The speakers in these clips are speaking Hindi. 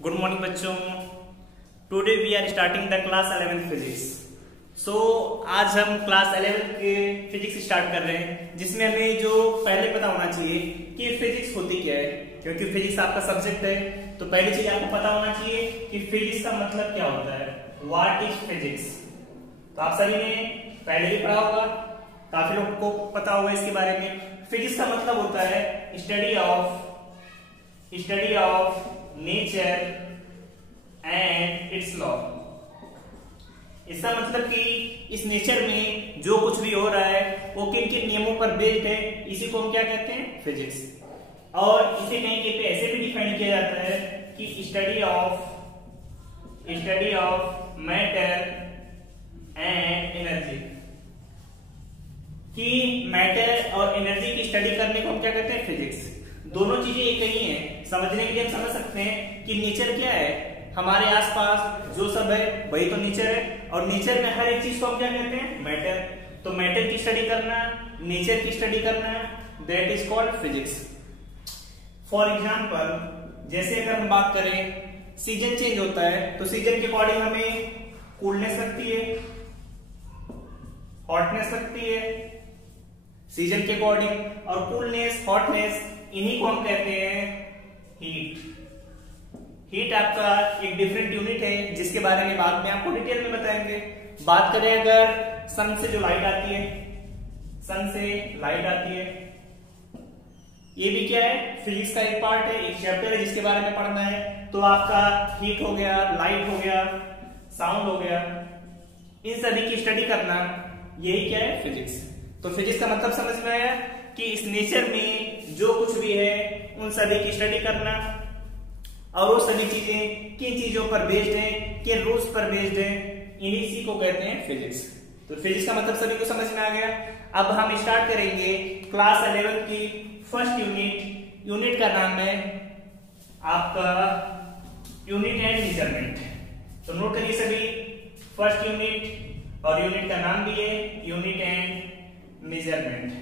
गुड मॉर्निंग बच्चों। Today we are starting the class 11th physics. So आज हम क्लास 11th के फिजिक्स स्टार्ट कर रहे हैं, जिसमें हमें जो पहले पता होना चाहिए कि फिजिक्स होती क्या है, क्योंकि फिजिक्स आपका सब्जेक्ट है। तो पहली चीज आपको पता होना चाहिए कि फिजिक्स का मतलब क्या होता है, व्हाट इज फिजिक्स। तो आप सभी ने पहले ही पढ़ा होगा, काफी लोगों को पता होगा इसके बारे में। फिजिक्स का मतलब होता है study of nature and it's law. इसका मतलब कि इस नेचर में जो कुछ भी हो रहा है वो किन किन नियमों पर बेस्ड है, इसी को हम क्या कहते हैं, फिजिक्स। और इसे कहीं कहीं पे ऐसे भी डिफाइन किया जाता है कि study of matter and energy, कि मैटर और एनर्जी की स्टडी करने को हम क्या कहते हैं, फिजिक्स। दोनों चीजें एक ही हैं। समझने के लिए हम समझ सकते हैं कि नेचर क्या है, हमारे आसपास जो सब है वही तो नेचर है, और नेचर में हर एक चीज को हम क्या कहते हैं, मैटर। तो मैटर की स्टडी करना, नेचर की स्टडी करना, that is called physics. For example, जैसे अगर हम बात करें, सीजन चेंज होता है तो सीजन के अकॉर्डिंग हमें कूलनेस लगती है, हॉटनेस लगती है सीजन के अकॉर्डिंग, और कूलनेस हॉटनेस इन्हीं को हम कहते हैं हीट। हीट आपका एक डिफरेंट यूनिट है, जिसके बारे में बाद में आपको डिटेल में बताएंगे। बात करें अगर सन से जो लाइट आती है, सन से लाइट आती है, ये भी क्या है, फिजिक्स का एक पार्ट है, एक चैप्टर है जिसके बारे में पढ़ना है। तो आपका हीट हो गया, लाइट हो गया, साउंड हो गया, इन सभी की स्टडी करना, यही क्या है, फिजिक्स। तो फिजिक्स का मतलब समझ में आया कि इस नेचर में जो कुछ भी है उन सभी की स्टडी करना, और वो सभी चीजें किन चीजों पर बेस्ड है, किन रूल्स पर बेस्ड है, इन्हीं को कहते हैं फिजिक्स। तो फिजिक्स का मतलब सभी को समझ में आ गया। अब हम स्टार्ट करेंगे क्लास 11 की फर्स्ट यूनिट। यूनिट का नाम है आपका यूनिट एंड मेजरमेंट। तो नोट करिए सभी, फर्स्ट यूनिट, और यूनिट का नाम भी है unit and measurement.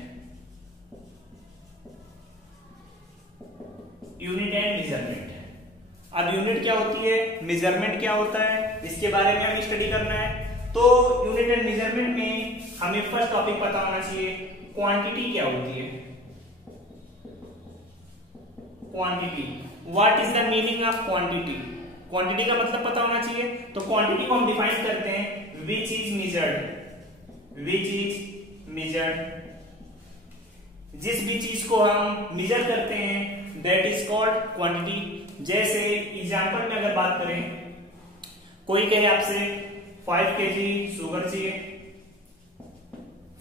Unit and measurement. अब यूनिट क्या होती है, मेजरमेंट क्या होता है, इसके बारे में हमें स्टडी करना है। तो यूनिट एंड मेजरमेंट में हमें फर्स्ट टॉपिक पता होना चाहिए, क्वांटिटी क्या होती है। Quantity, what is the meaning of quantity. Quantity का मतलब पता होना चाहिए। तो क्वांटिटी को हम डिफाइन करते हैं विच इज मेजर्ड। जिस भी चीज को हम मेजर करते हैं दैट इज कॉल्ड क्वांटिटी। जैसे एग्जांपल में अगर बात करें, कोई कहे आपसे 5 kg शुगर चाहिए,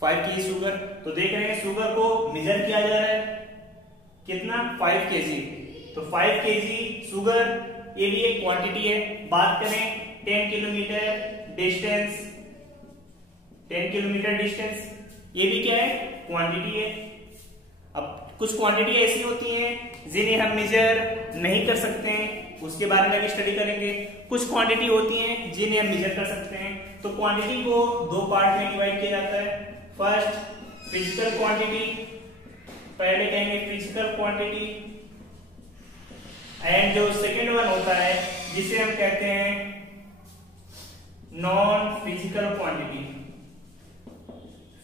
5 kg शुगर, तो देख रहे हैं शुगर को मेजर किया जा रहा है, कितना, 5 kg। तो 5 kg शुगर, ये भी एक क्वांटिटी है। बात करें 10 किलोमीटर डिस्टेंस, 10 किलोमीटर डिस्टेंस, ये भी क्या है, क्वांटिटी है। अब कुछ क्वांटिटी ऐसी होती हैं जिन्हें हम मेजर नहीं कर सकते हैं, उसके बारे में भी स्टडी करेंगे। कुछ क्वांटिटी होती हैं जिन्हें हम मेजर कर सकते हैं। तो क्वांटिटी को दो पार्ट में डिवाइड किया जाता है। फर्स्ट फिजिकल क्वांटिटी, पहले कहेंगे फिजिकल क्वांटिटी, एंड जो सेकेंड वन होता है जिसे हम कहते हैं non physical quantity.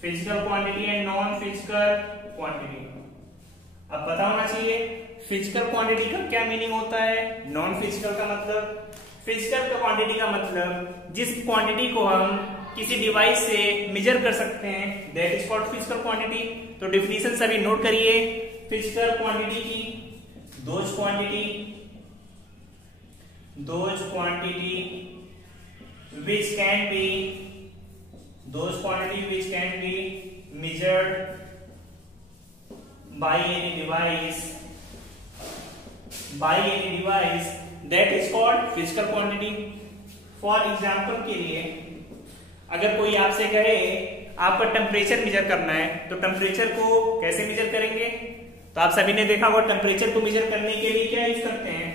Physical quantity and non physical quantity. अब पता होना चाहिए फिजिकल क्वांटिटी का क्या मीनिंग होता है, नॉन फिजिकल का मतलब। फिजिकल क्वांटिटी का मतलब जिस क्वांटिटी को हम किसी डिवाइस से मेजर कर सकते हैं, that is called physical quantity. तो डिफिनीशन सभी नोट करिए फिजिकल क्वांटिटी की। Those quantity which can be measured by any device that is called physical quantity. For example के लिए अगर कोई आपसे कहे आपका टेम्परेचर मेजर करना है, तो टेम्परेचर को कैसे मेजर करेंगे। तो आप सभी ने देखा होगा टेम्परेचर को मेजर करने के लिए क्या यूज करते हैं,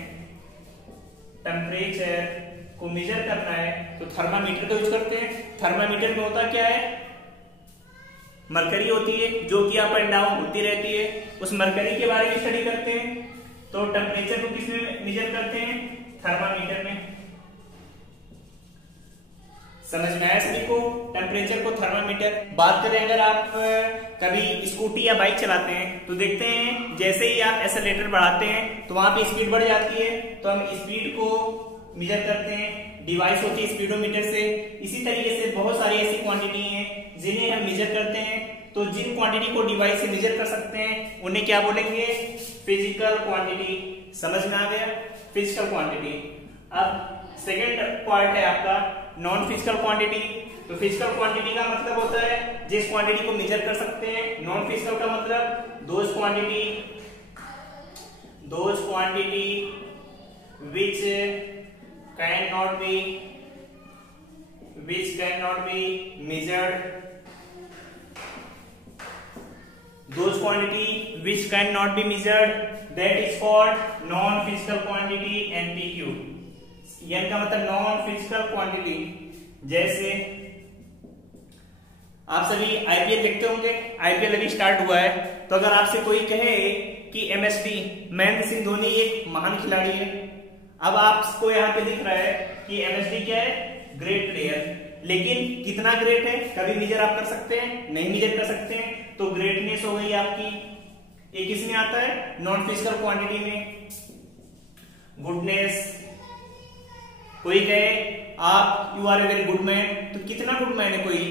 टेम्परेचर को मेजर करना है तो थर्मामीटर का यूज करते हैं। थर्मामीटर में होता क्या है, मरकरी होती है जो कि अप एंड डाउन होती रहती है। उस मरकरी के बारे में स्टडी करते हैं। तो टेम्परेचर को किसमें मेजर करते हैं, थर्मामीटर में। समझ में आया सभी को? टेम्परेचर को थर्मामीटर। बात करें अगर आप कभी स्कूटी या बाइक चलाते हैं तो देखते हैं जैसे ही आप एक्सेलरेटर बढ़ाते हैं तो वहां पे स्पीड बढ़ जाती है, तो हम स्पीड को मेजर करते हैं, डिवाइस होती है स्पीडोमीटर से। इसी तरीके से बहुत सारी ऐसी क्वांटिटी हैं जिन्हें हम मेजर करते हैं। तो जिन क्वांटिटी को डिवाइस से मेजर कर सकते हैं उन्हें क्या बोलेंगे? Physical quantity. समझ में आ गया? Physical quantity. अब सेकेंड पार्ट है आपका नॉन फिजिकल क्वांटिटी। तो फिजिकल क्वांटिटी का मतलब होता है जिस क्वांटिटी को मेजर कर सकते हैं। नॉन फिजिकल का मतलब those quantity which cannot be measured, those quantity which cannot be measured, that is called non physical quantity, NPQ। n का मतलब नॉन फिजिकल क्वांटिटी। जैसे आप सभी आईपीएल देखते होंगे, आईपीएल अभी स्टार्ट हुआ है, तो अगर आपसे कोई कहे कि एमएसडी महेंद्र सिंह धोनी एक महान खिलाड़ी है, अब आपको यहाँ पे दिख रहा है कि एमएसडी क्या है? Great player. लेकिन कितना ग्रेट है कभी मेजर आप कर सकते हैं? नहीं मेजर कर सकते हैं। तो ग्रेटनेस हो गई आपकी, ये किसमें आता है? नॉन फिजिकल क्वांटिटी में। गुडनेस, कोई कहे आप you are a very good man, तो कितना गुड मैन है कोई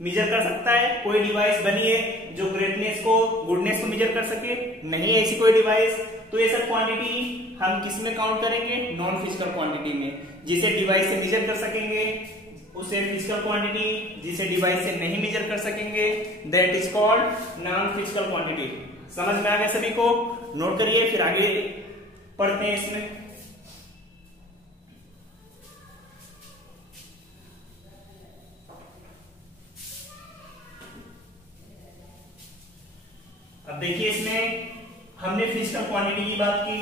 मेजर कर सकता है? कोई डिवाइस बनी है जो ग्रेटनेस को, गुडनेस को मेजर कर सके? नहीं है ऐसी कोई डिवाइस। तो ये सब क्वांटिटी हम किस में काउंट करेंगे? नॉन फिजिकल क्वांटिटी में। जिसे डिवाइस से मेजर कर सकेंगे उसे फिजिकल क्वांटिटी, जिसे डिवाइस से नहीं मेजर कर सकेंगे that is called non physical quantity. समझ में आ गया सभी को? नोट करिए, फिर आगे पढ़ते हैं इसमें। अब देखिए इसमें हमने फिजिकल क्वांटिटी की बात की,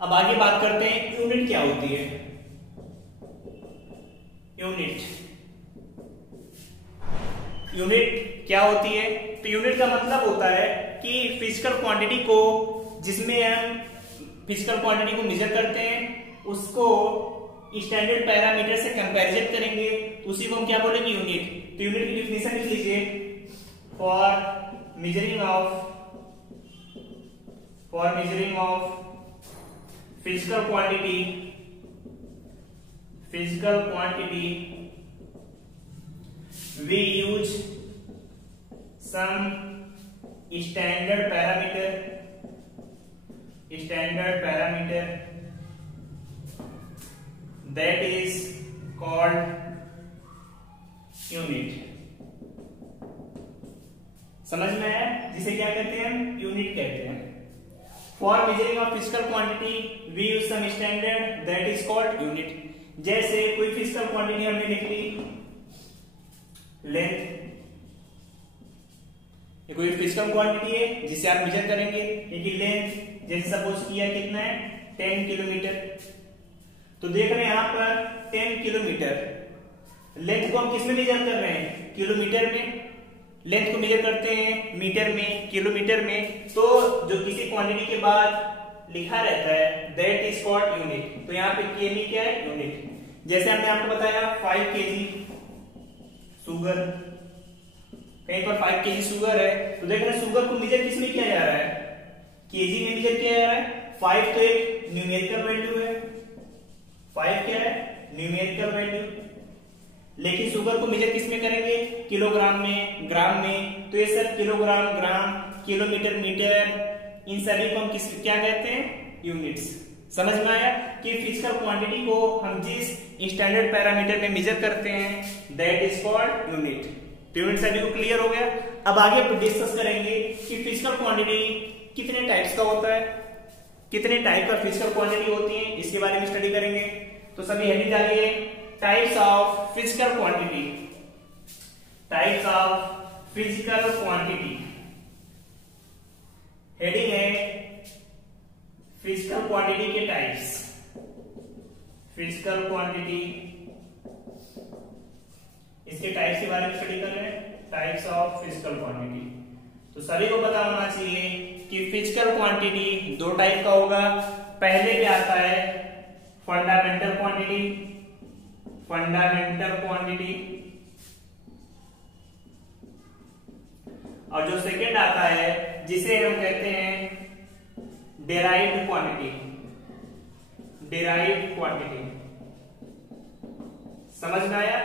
अब आगे बात करते हैं यूनिट क्या होती है। यूनिट क्या होती है? तो यूनिट का मतलब होता है कि फिजिकल क्वांटिटी को, जिसमें हम फिजिकल क्वांटिटी को मेजर करते हैं, उसको स्टैंडर्ड पैरामीटर से कंपैरिजन करेंगे, उसी को हम क्या बोलेंगे? यूनिट। तो यूनिट की डेफिनेशन लिख लीजिए। For measuring of physical quantity, we use some standard parameter that is called unit। समझ में आया? जिसे क्या कहते हैं? हम यूनिट कहते हैं। For measuring of physical quantity we use some standard that is called unit. जैसे कोई फिजिकल क्वांटिटी हमने लिख ली, लेंथ। ये कोई फिजिकल क्वांटिटी है जिसे आप मेजर करेंगे, लेकिन लेंथ जैसे सपोज किया कितना है? 10 किलोमीटर। तो देख रहे हैं यहां पर 10 किलोमीटर। लेंथ को हम किसमें मेजर कर रहे हैं? किलोमीटर में। लेंथ को मेजर करते हैं मीटर में, किलोमीटर में। तो जो किसी क्वांटिटी के बाद लिखा रहता है दैट इज कॉल्ड यूनिट। तो यहाँ पे केजी क्या है? यूनिट। जैसे हमने आपको बताया 5 केजी शुगर, कहीं पर 5 केजी शुगर है, तो देख रहे हैं शुगर को मेजर किसमें किया जा रहा है? केजी में मेजर किया जा रहा है। 5 तो एक न्यूमेरिकल वैल्यू है, 5 क्या है? Numerical value. लेकिन शुगर को मेजर किसमें करेंगे? किलोग्राम में, ग्राम में। तो ये सब किलोग्राम, ग्राम, किलोमीटर, मीटर, इन सभी को हम क्या कहते हैं? यूनिट्स। समझ में आया कि फिजिकल क्वांटिटी को हम जिस स्टैंडर्ड पैरामीटर में मेजर करते हैं दैट इज कॉल्ड यूनिट। तो यूनिट सभी को क्लियर हो गया। अब आगे डिस्कस करेंगे कि फिजिकल क्वांटिटी कितने टाइप्स का होता है, कितने टाइप का फिजिकल क्वांटिटी होती है, इसके बारे में स्टडी करेंगे। तो सभी हेडिंग डालिए, types of physical quantity. Types of physical quantity. Heading है फिजिकल क्वांटिटी के टाइप्स। फिजिकल क्वांटिटी, इसके टाइप्स के बारे में स्टडी कर रहे हैं। Types of physical quantity. तो सभी को पता होना चाहिए कि फिजिकल क्वांटिटी 2 टाइप का होगा, पहले भी आता है फंडामेंटल क्वांटिटी, फंडामेंटल क्वांटिटी, और जो सेकंड आता है जिसे हम कहते हैं डेराइव्ड क्वांटिटी, डेराइव्ड क्वांटिटी। समझ में आया?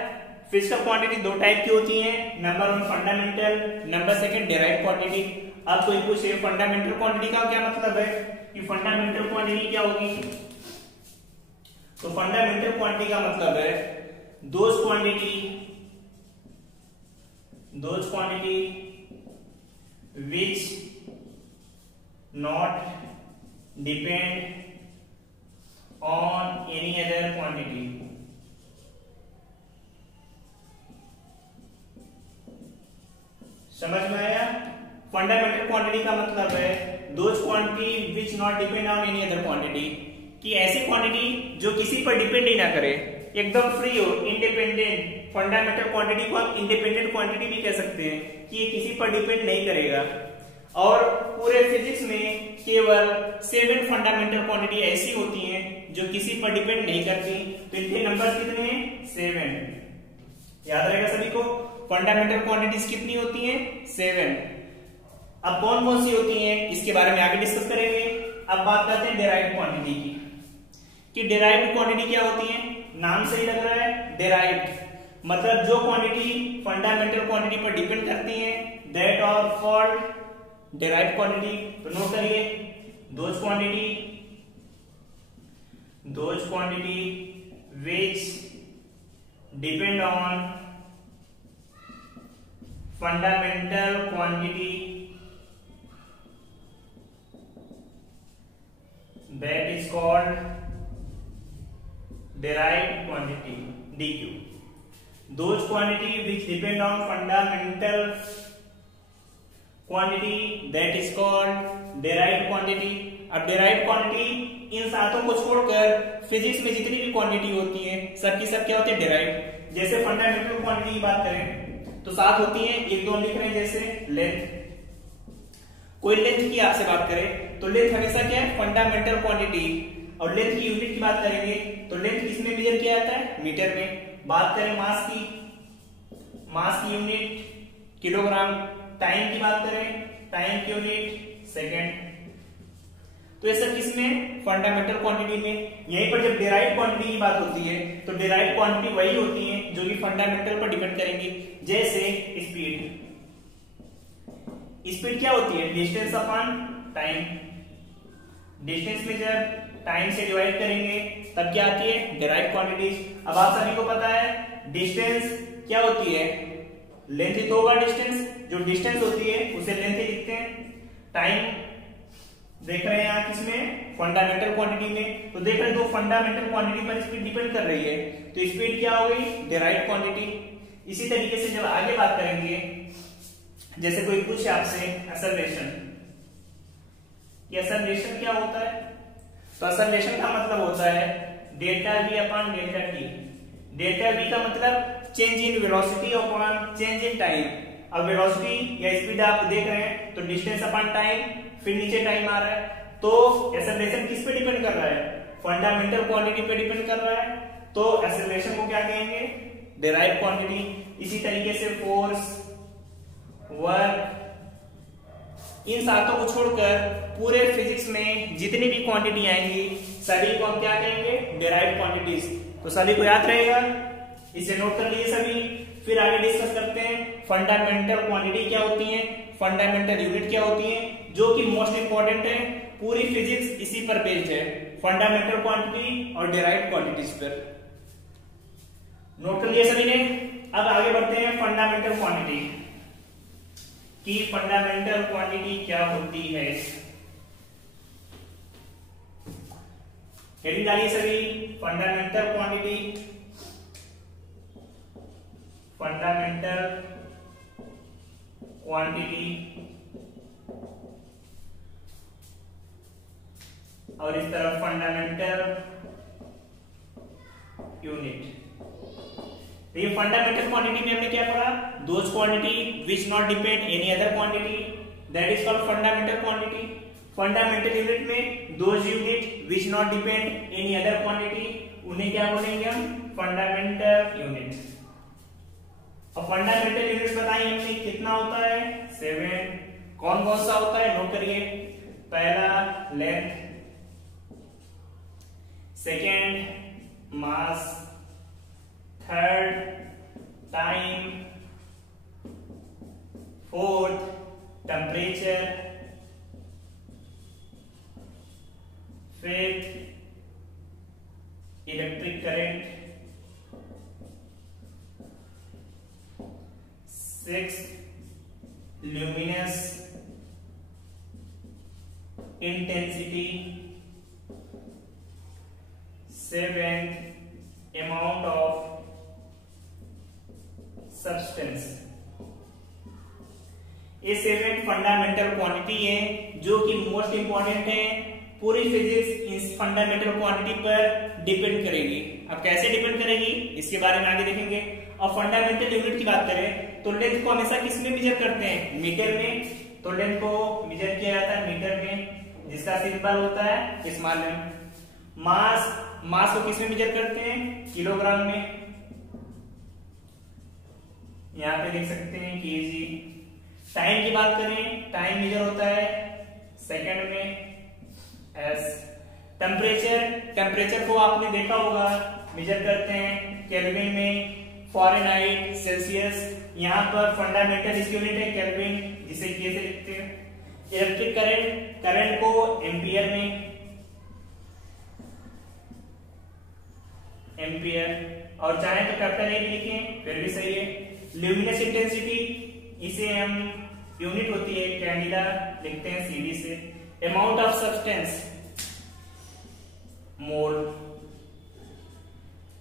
फिजिकल क्वांटिटी दो टाइप की होती है, number one fundamental, number second derived quantity. अब कोई पूछे फंडामेंटल क्वांटिटी का क्या मतलब है, कि फंडामेंटल क्वांटिटी क्या होगी? तो फंडामेंटल क्वांटिटी का मतलब है those quantity which not depend on any other quantity। समझ में आया? फंडामेंटल क्वांटिटी का मतलब है those quantity which not depend on any other quantity, कि ऐसी क्वांटिटी जो किसी पर डिपेंड ही ना करे, एकदम फ्री हो, इंडिपेंडेंट। फंडामेंटल क्वांटिटी को हम इंडिपेंडेंट क्वांटिटी भी कह सकते हैं, कि ये किसी पर डिपेंड नहीं करेगा। और पूरे फिजिक्स में केवल 7 फंडामेंटल क्वांटिटी ऐसी होती हैं जो किसी पर डिपेंड नहीं करती। तो इनके नंबर कितने हैं? 7। याद रहेगा सभी को, फंडामेंटल क्वांटिटीज कितनी होती हैं? 7। अब कौन कौन सी होती हैं इसके बारे में आगे डिस्कस करेंगे। अब बात करते हैं डेराइव्ड क्वांटिटी की, कि डेराइव्ड क्वांटिटी क्या होती है। नाम से ही लग रहा है, डेराइव्ड मतलब जो क्वांटिटी फंडामेंटल क्वांटिटी पर डिपेंड करती है, that are called derived quantity. तो नोट करिए, those quantity which depend on fundamental quantity, that is called derived quantity, DQ। Those quantity which depend on fundamental quantity, that is called derived quantity। अब derived quantity इन सातों को छोड़कर फिजिक्स में जितनी भी क्वांटिटी होती है सबकी सब क्या होती है? derived। जैसे फंडामेंटल क्वांटिटी की बात करें तो 7 होती है, एक दो लिख रहे हैं, जैसे लेंथ। कोई लेंथ की आपसे बात करें तो लेंथ हमेशा क्या है? Fundamental quantity. और लेंथ की यूनिट की बात करेंगे तो लेंथ किसमें मेजर किया जाता है? मीटर में। बात करें मास की यूनिट किलोग्राम। टाइम की बात करें, टाइम की यूनिट सेकंड। तो ये सब किसमें? फंडामेंटल क्वांटिटी में। यहीं पर जब डेराइव्ड क्वांटिटी की बात होती है तो डेराइव्ड क्वांटिटी वही होती है जो कि फंडामेंटल पर डिपेंड करेंगी। जैसे स्पीड क्या होती है? Distance upon time. डिस्टेंस में जब टाइम से डिवाइड करेंगे तब क्या आती है? Derived quantities. अब आप सभी को पता है डिस्टेंस क्या होती है? लेंथ ही तो होगा डिस्टेंस। जो डिस्टेंस होती है उसे लेंथ ही लिखते हैं। टाइम देख रहे हैं यहाँ किसमें? फंडामेंटल क्वांटिटी में। तो देख रहे हैं दो फंडामेंटल क्वांटिटी पर स्पीड डिपेंड कर रही है, तो स्पीड क्या हो गई? Derived quantity. इसी तरीके से जब आगे बात करेंगे, जैसे कोई पूछे आपसे एक्सेलरेशन, एक्सेलरेशन क्या होता है? तो एक्सेलरेशन का मतलब होता है delta v upon delta t। Delta v का मतलब change in velocity upon change in time. अब वेलोसिटी या स्पीड आप देख रहे हैं तो डिस्टेंस अपॉन टाइम, फिर नीचे टाइम आ रहा है, तो एक्सेलरेशन किस पे डिपेंड कर रहा है? फंडामेंटल क्वांटिटी पे डिपेंड कर रहा है। तो एक्सेलरेशन को क्या कहेंगे? Derived quantity. इसी तरीके से फोर्स, वर्क, इन सातों को छोड़कर पूरे फिजिक्स में जितनी भी क्वांटिटी आएंगी सभी को हम क्या कहेंगे? Derived quantities. तो सभी को याद रहेगा, इसे नोट कर लीजिए सभी। फिर आगे डिस्कस करते हैं फंडामेंटल क्वांटिटी क्या होती है, फंडामेंटल यूनिट क्या होती है, जो कि मोस्ट इंपॉर्टेंट है। पूरी फिजिक्स इसी पर बेस्ड है, फंडामेंटल क्वांटिटी और डेराइव्ड क्वांटिटीज पर। नोट कर लिया सभी ने। अब आगे बढ़ते हैं फंडामेंटल क्वांटिटी की। फंडामेंटल क्वांटिटी क्या होती है? हेडिंग डालिए सभी, फंडामेंटल क्वांटिटी, फंडामेंटल क्वांटिटी, और इस तरफ फंडामेंटल यूनिट। तो ये फंडामेंटल क्वांटिटी में हमने क्या पढ़ा? Those quantity which not depend any other quantity, that is called fundamental quantity. Fundamental unit में those unit which not depend any other quantity, उन्हें क्या बोलेंगे हम? Fundamental unit. और फंडामेंटल यूनिट बताइए हमने कितना होता है? 7। कौन कौन सा होता है? नोट करिए। पहला length, second mass, third time, fourth temperature, fifth electric current, sixth luminous intensity, seventh amount of substance. ये 7 फंडामेंटल क्वांटिटी है जो कि मोस्ट इंपॉर्टेंट है। पूरी फिजिक्स इस फंडामेंटल क्वांटिटी पर डिपेंड करेगी। अब कैसे डिपेंड करेगी इसके बारे में आगे देखेंगे। और फंडामेंटल यूनिट की बात करें तो लेंथ को हमेशा किस में मेजर करते हैं? मीटर में। तो लेंथ को मेजर किया जाता है मीटर में, जिसका सिंबल होता है स्मॉल m। मास को किस में मेजर करते हैं? किलोग्राम में। यहां पे देख सकते हैं केजी। टाइम की बात करें, टाइम मेजर होता है सेकंड में, एस। टेम्परेचर को आपने देखा होगा मेजर करते हैं केल्विन में, फ़ारेनहाइट, सेल्सियस। यहाँ पर फंडामेंटल इसकी यूनिट है केल्विन, जिसे के से लिखते हैं। इलेक्ट्रिक करंट को एम्पियर में, एम्पियर। और चाहे तो कैपिटल ए लिखें फिर भी सही है। ल्यूमिनस इंटेंसिटी, इसे हम यूनिट होती है कैंडिला, लिखते हैं सीडी से। अमाउंट ऑफ सब्सटेंस, मोल,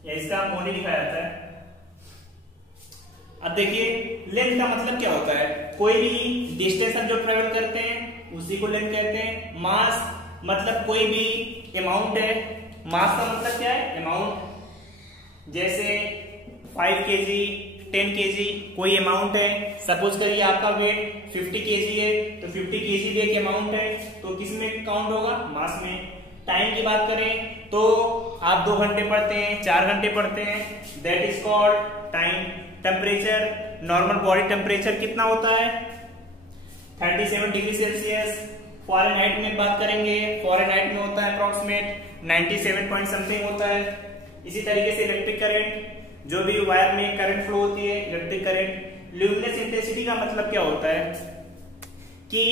या इसका मोल ही लिखा जाता है। अब देखिए लेंथ का मतलब क्या होता है? कोई भी डिस्टेंस हम जो ट्रेवल करते हैं उसी को लेंथ कहते हैं। मास मतलब कोई भी अमाउंट है। मास का मतलब क्या है? अमाउंट। जैसे 5 kg, 10 kg कोई अमाउंट है। सपोज करिए आपका वेट 50 kg है, तो 50 kg भी एक अमाउंट है, तो किस में काउंट होगा? मास में। टाइम की बात करें तो आप 2 घंटे पढ़ते हैं, 4 घंटे पढ़ते हैं, that is called time. Temperature, normal body temperature कितना होता है? 37 डिग्री सेल्सियस। फ़ारेनहाइट में बात करेंगे, फ़ारेनहाइट में होता है अप्रोक्सीमेट 97 पॉइंट समथिंग होता है। इसी तरीके से इलेक्ट्रिक करंट, जो भी वायर में करंट फ्लो होती है, इलेक्ट्रिक करंट। ल्यूमिनस इंटेंसिटी का मतलब क्या होता है कि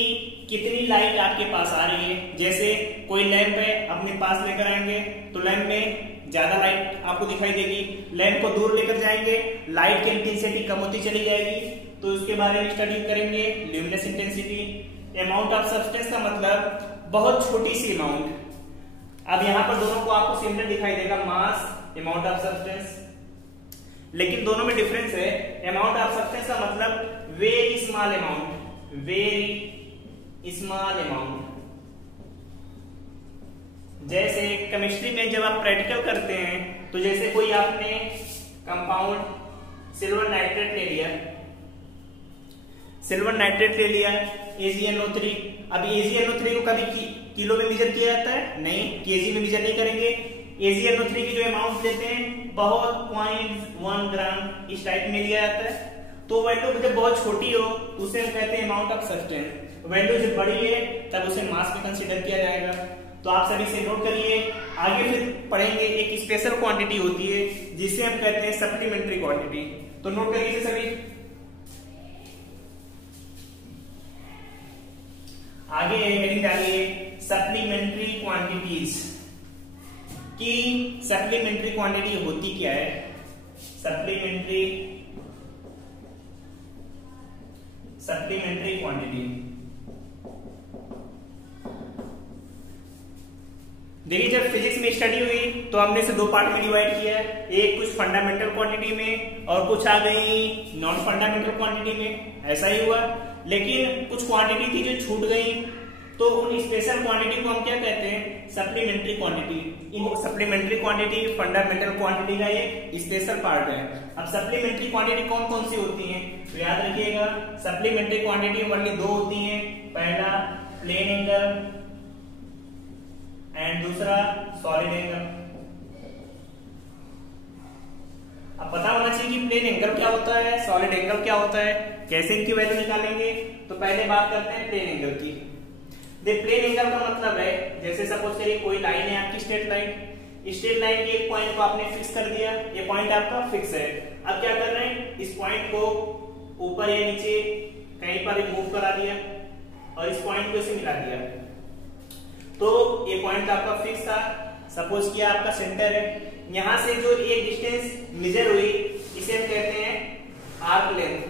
कितनी लाइट आपके पास आ रही है। जैसे कोई लैंप है, अपने पास लेकर आएंगे तो लैंप में ज्यादा लाइट आपको दिखाई देगी। लैंप को दूर लेकर जाएंगे, लाइट की इंटेंसिटी कम होती चली जाएगी। तो उसके बारे में स्टडी करेंगे, luminous intensity. Amount of substance का मतलब बहुत छोटी सी अमाउंट। अब यहाँ पर दोनों को आपको सिमिलर दिखाई देगा, मास, अमाउंट ऑफ सब्सटेंस, लेकिन दोनों में डिफरेंस है। अमाउंट ऑफ सब्सटेंस का मतलब very small amount, very small amount. जैसे केमिस्ट्री में जब आप प्रैक्टिकल करते हैं तो जैसे कोई आपने कंपाउंड सिल्वर नाइट्रेट ले लिया, सिल्वर नाइट्रेट ले लिया AgNO3। अब AgNO3 को कभी किलो में मेजर किया जाता है? नहीं, केजी में मेजर नहीं करेंगे। AgNO3 की जो अमाउंट लेते हैं बहुत 0.1 ग्राम इस टाइप में लिया जाता है। तो वैल्यू जब बहुत छोटी हो तो उसे हम कहते हैं अमाउंट ऑफ सब्सटेंस। वैल्यू जब बड़ी है तब उसे मास में कंसीडर किया जाएगा। तो आप सभी से नोट करिए। आगे फिर पढ़ेंगे एक स्पेशल क्वांटिटी होती है जिसे हम कहते हैं सप्लीमेंट्री क्वांटिटी। तो नोट करिए सभी। आगे हेडिंग डालिए सप्लीमेंट्री क्वांटिटीज की। सप्लीमेंट्री क्वांटिटी होती क्या है? सप्लीमेंट्री क्वांटिटी देखिए, जब फिजिक्स में स्टडी हुई तो हमने इसे 2 पार्ट में डिवाइड किया है। एक कुछ फंडामेंटल क्वांटिटी में और कुछ आ गई नॉन फंडामेंटल क्वांटिटी में, ऐसा ही हुआ। लेकिन कुछ क्वांटिटी थी जो छूट गई, तो उन स्पेशल क्वांटिटी को हम क्या कहते हैं? Supplementary quantity. इन सप्लीमेंट्री क्वांटिटी फंडामेंटल क्वांटिटी का ये स्पेशल पार्ट है। अब सप्लीमेंट्री क्वांटिटी कौन कौन सी होती हैं? तो याद रखिएगा, सप्लीमेंट्री क्वांटिटी ओनली 2 होती हैं। पहला प्लेन एंगल एंड दूसरा सॉलिड एंगल। अब पता होना चाहिए कि प्लेन एंगल क्या होता है, सॉलिड एंगल क्या होता है, कैसे इनकी वैल्यू निकालेंगे। तो पहले बात करते हैं प्लेन एंगल की। देख प्लेन एंगल का मतलब है, जैसे सपोज करिए कोई लाइन है आपकी स्ट्रेट लाइन, स्ट्रेट लाइन के एक पॉइंट को आपने फिक्स कर दिया, ये पॉइंट आपका फिक्स है। अब क्या कर रहे हैं, इस पॉइंट को ऊपर या नीचे कहीं पर मूव करा दिया और इस पॉइंट को इसे मिला दिया। तो ये पॉइंट आपका फिक्स था, सपोज किया आपका सेंटर है, यहां से जो एक डिस्टेंस मेजर हुई इसे हम कहते हैं arc length.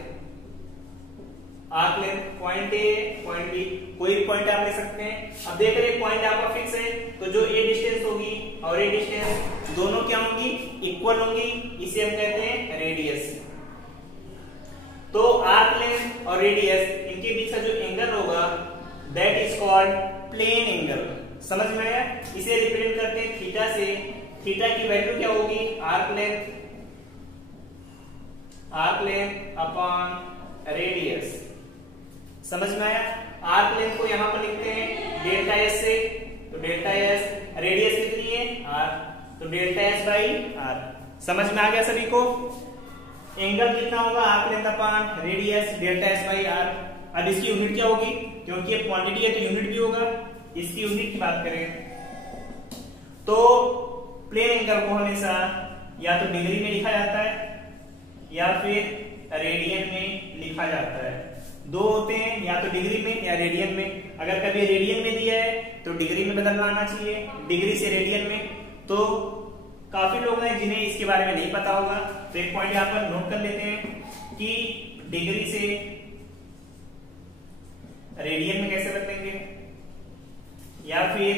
Arc length point A point B, कोई भी पॉइंट आप ले सकते हैं। अब देख रहे पॉइंट आपका फिक्स है, तो जो ए डिस्टेंस होगी और ए डिस्टेंस दोनों क्या होंगी, इक्वल होंगी, इसे हम कहते हैं रेडियस। तो आर्क लेंथ और रेडियस इनके बीच का जो एंगल होगा that is called plane angle. समझ में आया? इसे रिप्रेजेंट करते हैं थीटा से। थीटा की वैल्यू क्या होगी, आर्क लेंथ अपॉन रेडियस। समझ में आया? आर्क लेंथ को यहां पर लिखते हैं डेल्टा एस से, तो डेल्टा एस, रेडियस कितनी है आर, तो डेल्टा एस बाई आर। समझ में आ गया सभी को? एंगल कितना होगा, arc length upon radius delta S by R. अब इसकी यूनिट क्या होगी, क्योंकि ये क्वांटिटी है तो यूनिट भी होगा। इसकी यूनिट की बात करें तो प्लेन एंगल को हमेशा या तो डिग्री में लिखा जाता है या फिर रेडियन में लिखा जाता है। दो होते हैं, या तो डिग्री में या रेडियन में। अगर कभी रेडियन में दिया है तो डिग्री में बदलना आना चाहिए, डिग्री से रेडियन में। तो काफी लोग हैं जिन्हें इसके बारे में नहीं पता होगा, तो एक पॉइंट यहाँ पर नोट कर लेते हैं कि डिग्री से रेडियन में कैसे बदलेंगे, या फिर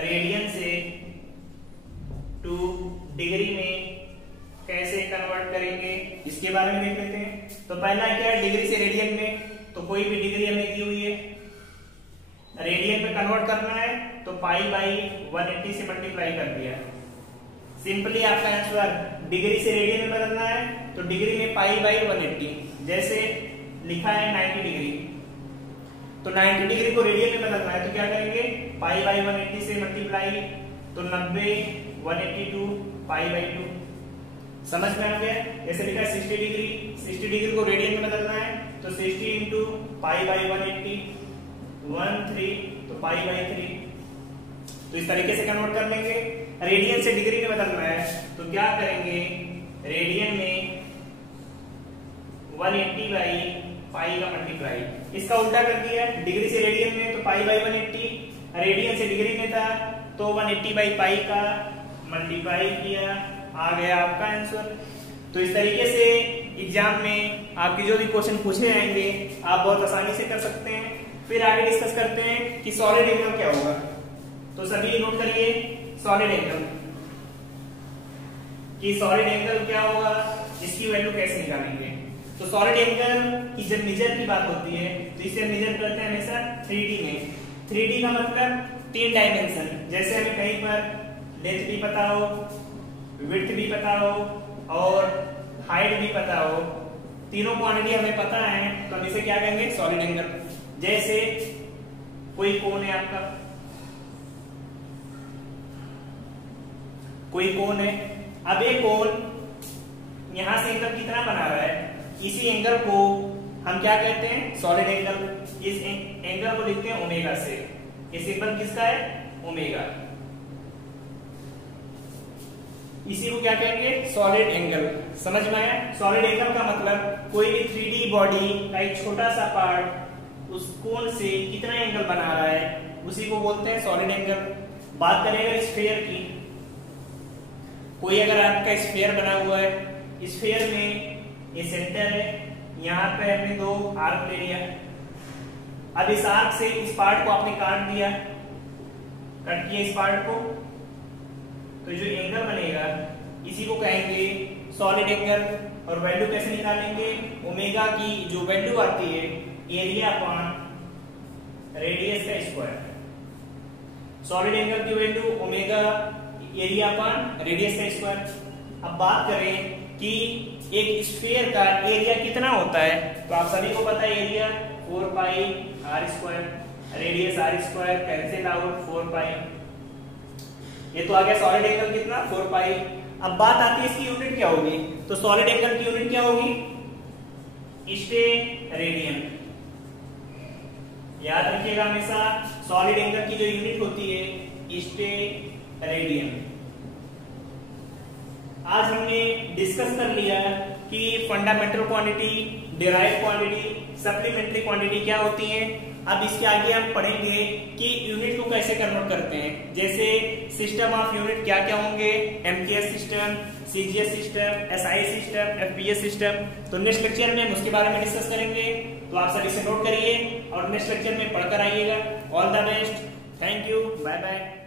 रेडियन से टू डिग्री में कैसे कन्वर्ट करेंगे, इसके बारे में देख लेते हैं। तो पहला क्या है, डिग्री से रेडियन में, तो कोई भी डिग्री हमें दी हुई है, रेडियन में कन्वर्ट करना है तो पाई बाई 180 से मल्टीप्लाई कर दिया। सिंपली आपका आंसर डिग्री से रेडियन में बदलना है तो डिग्री में पाई बाई 180, जैसे लिखा है 90 डिग्री, तो 90 डिग्री को रेडियन में बदलना है तो क्या करेंगे, पाई बाई 180 से मल्टीप्लाई, तो 90 182 पाई बाई 2। समझ में आ गया? जैसे लिखा है 60 डिग्री, 60 डिग्री को रेडियन में बदलना है तो 60 इंटू पाई बाई 180 13, तो पाई बाई 3। तो इस तरीके से कन्वर्ट कर लेंगे। रेडियन से डिग्री में बदलना है तो क्या करेंगे, रेडियन में 180 बाई पाई का मल्टीप्लाई, इसका उल्टा कर दिया, डिग्री से रेडियन में तो पाई बाई 180, रेडियन से डिग्री में था तो 180 बाई पाई का मल्टीप्लाई किया, आ गया आपका आंसर। तो इस तरीके से एग्जाम में आपके जो भी क्वेश्चन पूछे जाएंगे आप बहुत आसानी से कर सकते हैं। फिर आगे डिस्कस करते हैं कि सॉलिड एंगल क्या होगा। तो सभी नोट करिए सॉलिड एंगल, कि सॉलिड एंगल क्या होगा, इसकी वैल्यू कैसे निकालेंगे। तो सॉलिड एंगल की जब मेजर की बात होती है तो इसे मेजर करते हैं हमेशा 3D में। 3D का मतलब 3 डायमेंशन, जैसे हमें कहीं पर लेंथ भी पता हो, विड्थ भी पता हो और हाइट भी पता हो, तीनों क्वांटिटी हमें पता है तो हम इसे क्या कहेंगे, सॉलिड एंगल। जैसे कोई कोन है आपका, कोई कोन है, अब ये कोन यहां से एंगल कितना बना रहा है, इसी एंगल को हम क्या कहते हैं, सॉलिड एंगल। इस एंगल को लिखते हैं ओमेगा से, ये सिंबल किसका है, ओमेगा, इसी को क्या कहेंगे, सॉलिड एंगल। समझ में आया? सॉलिड एंगल का मतलब कोई भी 3D बॉडी का एक छोटा सा पार्ट उस कोन से कितना एंगल बना रहा है, उसी को बोलते हैं सॉलिड एंगल। बात करें अगर स्फीयर की, कोई अगर आपका स्फीयर बना हुआ है, स्फीयर में ये सेंटर है, यहाँ पे हमने 2 आर्क ले लिया, अब इस आर्क से इस पार्ट को आपने काट दिया, कट किया इस पार्ट को, तो जो एंगल बनेगा इसी को कहेंगे सॉलिड एंगल। और वैल्यू कैसे निकालेंगे, ओमेगा की जो वैल्यू आती है एरिया अपॉन रेडियस का स्क्वायर। सॉलिड एंगल की value omega area upon radius का स्क्वायर। अब बात करें कि एक स्फीयर का एरिया कितना होता है, तो आप सभी को पता है area 4 pi R square, radius R square, cancel out 4 pi. ये तो आ गया सॉलिड एंगल कितना 4 पाई। अब बात आती है इसकी यूनिट क्या होगी, तो सॉलिड एंगल की यूनिट क्या होगी, स्टेरेडियन। याद रखिएगा हमेशा सॉलिड एंगल की जो यूनिट होती है स्टेरेडियन। आज हमने डिस्कस कर लिया कि fundamental quantity, derived quantity, supplementary quantity क्या होती है। अब इसके आगे हम पढ़ेंगे कि यूनिट को कैसे कन्वर्ट करते हैं, जैसे सिस्टम ऑफ यूनिट क्या क्या होंगे, MKS system, CGS system, SI system, FPS system. तो नेक्स्ट लेक्चर में हम उसके बारे में डिस्कस करेंगे, तो आप सभी से नोट करिए और नेक्स्ट लेक्चर में पढ़कर आइएगा। All the best, thank you, bye bye.